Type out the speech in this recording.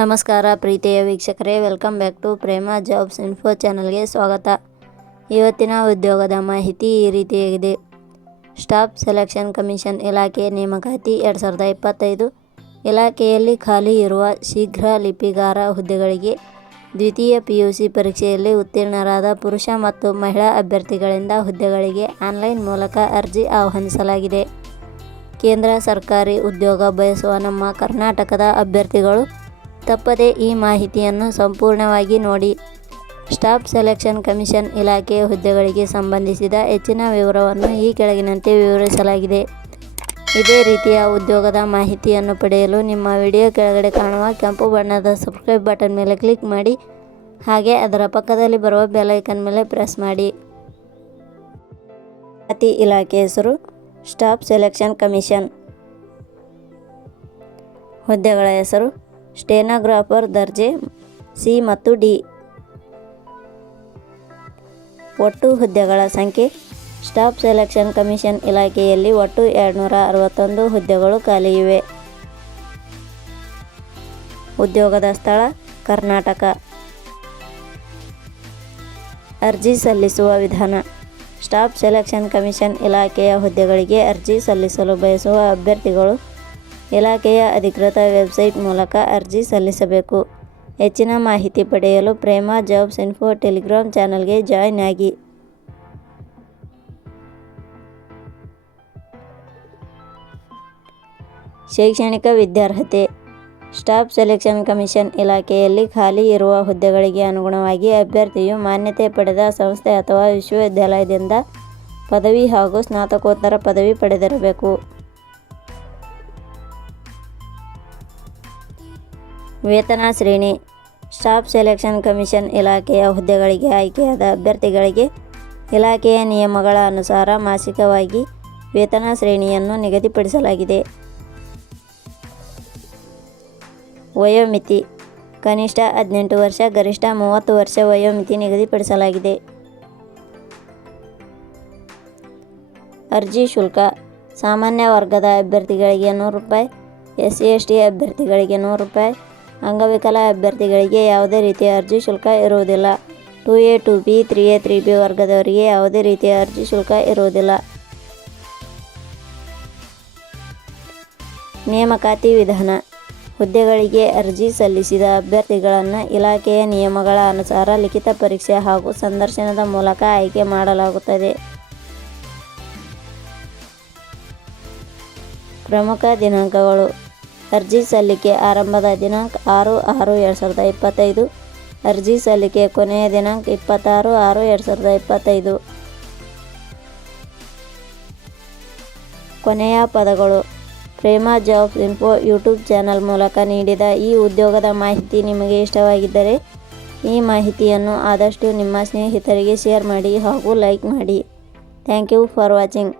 ನಮಸ್ಕಾರ ಪ್ರೀತಿಯ ವೀಕ್ಷಕರೇ welcome back to Prema jobs info ಚಾನಲ್ಗೆ ಸ್ವಾಗತ. ಇವತ್ತಿನ ಉದ್ಯೋಗದ ಮಾಹಿತಿ ಈ ರೀತಿಯಾಗಿದೆ. ಸ್ಟಾಫ್ ಸೆಲೆಕ್ಷನ್ ಕಮಿಷನ್ ಇಲಾಖೆ ನೇಮಕಾತಿ ಎರಡು ಸಾವಿರದ ಇಪ್ಪತ್ತೈದು. ಇಲಾಖೆಯಲ್ಲಿ ಖಾಲಿ ಇರುವ ಶೀಘ್ರ ಲಿಪಿಗಾರ ಹುದ್ದೆಗಳಿಗೆ ದ್ವಿತೀಯ ಪಿ ಯು ಸಿ ಪರೀಕ್ಷೆಯಲ್ಲಿ ಉತ್ತೀರ್ಣರಾದ ಪುರುಷ ಮತ್ತು ಮಹಿಳಾ ಅಭ್ಯರ್ಥಿಗಳಿಂದ ಹುದ್ದೆಗಳಿಗೆ ಆನ್ಲೈನ್ ಮೂಲಕ ಅರ್ಜಿ ಆಹ್ವಾನಿಸಲಾಗಿದೆ. ಕೇಂದ್ರ ಸರ್ಕಾರಿ ಉದ್ಯೋಗ ಬಯಸುವ ನಮ್ಮ ಕರ್ನಾಟಕದ ಅಭ್ಯರ್ಥಿಗಳು ತಪ್ಪದೇ ಈ ಮಾಹಿತಿಯನ್ನು ಸಂಪೂರ್ಣವಾಗಿ ನೋಡಿ. ಸ್ಟಾಫ್ ಸೆಲೆಕ್ಷನ್ ಕಮಿಷನ್ ಇಲಾಖೆಯ ಹುದ್ದೆಗಳಿಗೆ ಸಂಬಂಧಿಸಿದ ಹೆಚ್ಚಿನ ವಿವರವನ್ನು ಈ ಕೆಳಗಿನಂತೆ ವಿವರಿಸಲಾಗಿದೆ. ಇದೇ ರೀತಿಯ ಉದ್ಯೋಗದ ಮಾಹಿತಿಯನ್ನು ಪಡೆಯಲು ನಿಮ್ಮ ವಿಡಿಯೋ ಕೆಳಗಡೆ ಕಾಣುವ ಕೆಂಪು ಬಣ್ಣದ ಸಬ್ಸ್ಕ್ರೈಬ್ ಬಟನ್ ಮೇಲೆ ಕ್ಲಿಕ್ ಮಾಡಿ, ಹಾಗೆ ಅದರ ಪಕ್ಕದಲ್ಲಿ ಬರುವ ಬೆಲೈಕನ್ ಮೇಲೆ ಪ್ರೆಸ್ ಮಾಡಿ. ಅತಿ ಇಲಾಖೆ ಹೆಸರು, ಸ್ಟಾಫ್ ಸೆಲೆಕ್ಷನ್ ಕಮಿಷನ್. ಹುದ್ದೆಗಳ ಹೆಸರು ಸ್ಟೆನೋಗ್ರಾಫರ್ ದರ್ಜೆ ಸಿ ಮತ್ತು ಡಿ. ಒಟ್ಟು ಹುದ್ದೆಗಳ ಸಂಖ್ಯೆ. ಸ್ಟಾಫ್ ಸೆಲೆಕ್ಷನ್ ಕಮಿಷನ್ ಇಲಾಖೆಯಲ್ಲಿ ಒಟ್ಟು ಎರಡುನೂರ ಅರವತ್ತೊಂದು ಹುದ್ದೆಗಳು ಖಾಲಿ ಇವೆ. ಉದ್ಯೋಗದ ಸ್ಥಳ ಕರ್ನಾಟಕ. ಅರ್ಜಿ ಸಲ್ಲಿಸುವ ವಿಧಾನ. ಸ್ಟಾಫ್ ಸೆಲೆಕ್ಷನ್ ಕಮಿಷನ್ ಇಲಾಖೆಯ ಹುದ್ದೆಗಳಿಗೆ ಅರ್ಜಿ ಸಲ್ಲಿಸಲು ಬಯಸುವ ಅಭ್ಯರ್ಥಿಗಳು ಇಲಾಖೆಯ ಅಧಿಕೃತ ವೆಬ್ಸೈಟ್ ಮೂಲಕ ಅರ್ಜಿ ಸಲ್ಲಿಸಬೇಕು. ಹೆಚ್ಚಿನ ಮಾಹಿತಿ ಪಡೆಯಲು ಪ್ರೇಮಾ ಜಾಬ್ಸ್ ಇನ್ಫೋ ಟೆಲಿಗ್ರಾಮ್ ಚಾನಲ್ಗೆ ಜಾಯ್ನ್ ಆಗಿ. ಶೈಕ್ಷಣಿಕ ವಿದ್ಯಾರ್ಹತೆ. ಸ್ಟಾಫ್ ಸೆಲೆಕ್ಷನ್ ಕಮಿಷನ್ ಇಲಾಖೆಯಲ್ಲಿ ಖಾಲಿ ಇರುವ ಹುದ್ದೆಗಳಿಗೆ ಅನುಗುಣವಾಗಿ ಅಭ್ಯರ್ಥಿಯು ಮಾನ್ಯತೆ ಪಡೆದ ಸಂಸ್ಥೆ ಅಥವಾ ವಿಶ್ವವಿದ್ಯಾಲಯದಿಂದ ಪದವಿ ಹಾಗೂ ಸ್ನಾತಕೋತ್ತರ ಪದವಿ ಪಡೆದಿರಬೇಕು. ವೇತನ ಶ್ರೇಣಿ, ಸ್ಟಾಫ್ ಸೆಲೆಕ್ಷನ್ ಕಮಿಷನ್ ಇಲಾಖೆಯ ಹುದ್ದೆಗಳಿಗೆ ಆಯ್ಕೆಯಾದ ಅಭ್ಯರ್ಥಿಗಳಿಗೆ ಇಲಾಖೆಯ ನಿಯಮಗಳ ಅನುಸಾರ ಮಾಸಿಕವಾಗಿ ವೇತನ ಶ್ರೇಣಿಯನ್ನು ನಿಗದಿಪಡಿಸಲಾಗಿದೆ. ವಯೋಮಿತಿ, ಕನಿಷ್ಠ ಹದಿನೆಂಟು ವರ್ಷ, ಗರಿಷ್ಠ ಮೂವತ್ತು ವರ್ಷ ವಯೋಮಿತಿ ನಿಗದಿಪಡಿಸಲಾಗಿದೆ. ಅರ್ಜಿ ಶುಲ್ಕ, ಸಾಮಾನ್ಯ ವರ್ಗದ ಅಭ್ಯರ್ಥಿಗಳಿಗೆ ನೂರು ರೂಪಾಯಿ ಎಸ್ ಸಿ ಎಸ್ ಟಿ ಅಭ್ಯರ್ಥಿಗಳಿಗೆ ನೂರು ರೂಪಾಯಿ ಅಂಗವಿಕಲ ಅಭ್ಯರ್ಥಿಗಳಿಗೆ ಯಾವುದೇ ರೀತಿಯ ಅರ್ಜಿ ಶುಲ್ಕ ಇರುವುದಿಲ್ಲ. Two A two B three A three B ವರ್ಗದವರಿಗೆ ಯಾವುದೇ ರೀತಿಯ ಅರ್ಜಿ ಶುಲ್ಕ ಇರುವುದಿಲ್ಲ. ನೇಮಕಾತಿ ವಿಧಾನ. ಹುದ್ದೆಗಳಿಗೆ ಅರ್ಜಿ ಸಲ್ಲಿಸಿದ ಅಭ್ಯರ್ಥಿಗಳನ್ನು ಇಲಾಖೆಯ ನಿಯಮಗಳ ಅನುಸಾರ ಲಿಖಿತ ಪರೀಕ್ಷೆ ಹಾಗೂ ಸಂದರ್ಶನದ ಮೂಲಕ ಆಯ್ಕೆ ಮಾಡಲಾಗುತ್ತದೆ. ಪ್ರಮುಖ ದಿನಾಂಕಗಳು. ಅರ್ಜಿ ಸಲ್ಲಿಕೆ ಆರಂಭದ ದಿನಾಂಕ ಆರು ಆರು ಎರಡು ಸಾವಿರದ ಇಪ್ಪತ್ತೈದು. ಅರ್ಜಿ ಸಲ್ಲಿಕೆ ಕೊನೆಯ ದಿನಾಂಕ ಇಪ್ಪತ್ತಾರು ಆರು ಎರಡು ಸಾವಿರದ ಇಪ್ಪತ್ತೈದು. ಕೊನೆಯ ಪದಗಳು. Prema jobs info YouTube channel ಮೂಲಕ ನೀಡಿದ ಈ ಉದ್ಯೋಗದ ಮಾಹಿತಿ ನಿಮಗೆ ಇಷ್ಟವಾಗಿದ್ದರೆ ಈ ಮಾಹಿತಿಯನ್ನು ಆದಷ್ಟು ನಿಮ್ಮ ಸ್ನೇಹಿತರಿಗೆ ಶೇರ್ ಮಾಡಿ ಹಾಗೂ ಲೈಕ್ ಮಾಡಿ. Thank you for watching.